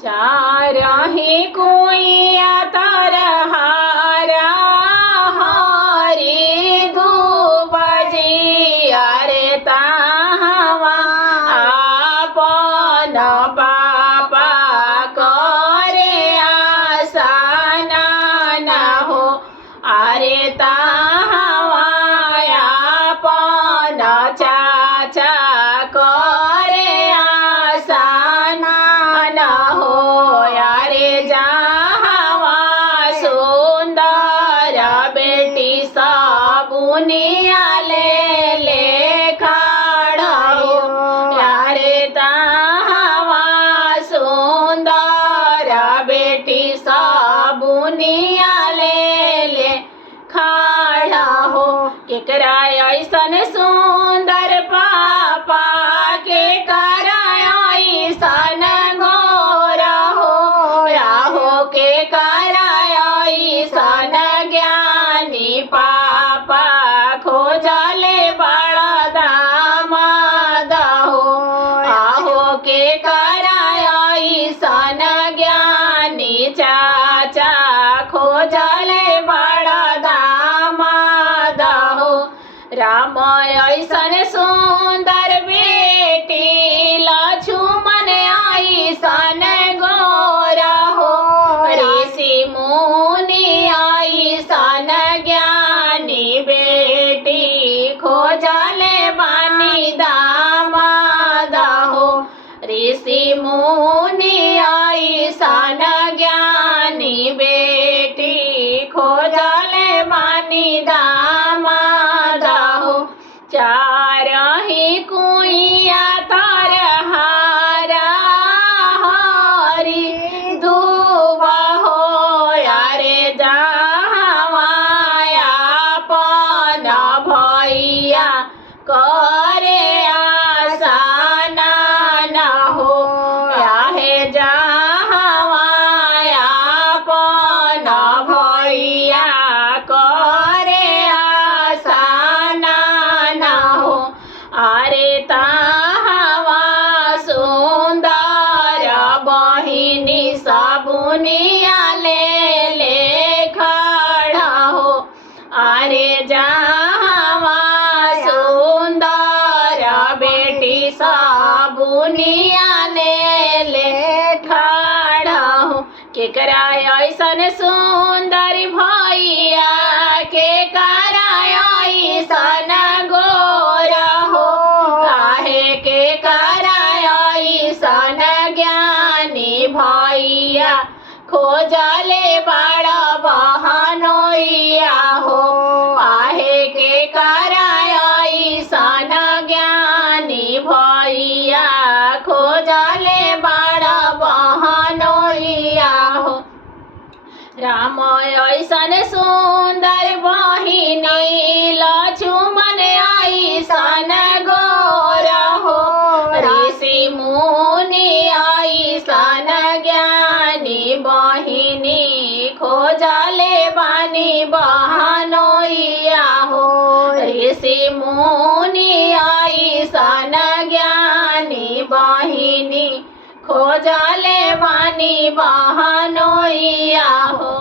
चारही कुइया तरहारा हरि धूपजिया रे ताहवा आपन पापा करे आसना न हो अरे ताहवा आपन चाचा करे आसना न हो अरे जहवा सुंदर बेटी सबुनिया ले खड़ा हो अरे तहवा सुंदर बेटी सबुनिया ले खड़ा हो केकरा ऐसन सुंदर पापा के करा ऐसन गोरा हो राहो के करा ऐसन ज्ञानी पापा खोजले बड़ा दामाद हो आहो के करा ऐसन ज्ञानी चाचा खोजले बड़ा दामाद हो राम ऐसन सुंदर बेटी लक्ष्मण ऐसन गोरा हो ऋषि मुनि ऐसन ज्ञानी बेटी खोजले बानी दामाद हो ऋषि मुनि ऐसन ज्ञानी बेटी खोजले बानी दामाद हो चारही कुइया तरहारा हरि धूप हो अरे जहवा आपन भैया करे आसना न हो आहे जहवा आपन भैया करे आसना न हो अरे तहवा सुंदर बहिनी सबुनिया ले खड़ा हो अरे जहवा सुंदर बेटी सबुनिया ले खड़ा हो केकरा ऐसन सुंदर भैया के करा ऐसन गोरा हो काहे के करा ऐसन ज्ञानी भैया खोजले बड़ा बहनोइया हो आहे के करा ऐसन ज्ञानी भैया खोजले बड़ा बहनोइया हो राम ऐसन सुंदर बहिनी लक्ष्मण ऐसन गोरा हो ऋषि मुनि ऐसन ज्ञानी बहिनी खोजले बानी बहनोइया हो ऋषि मुनि ऐसन ज्ञानी बहिनी खोजले बानी बहनोइया हो।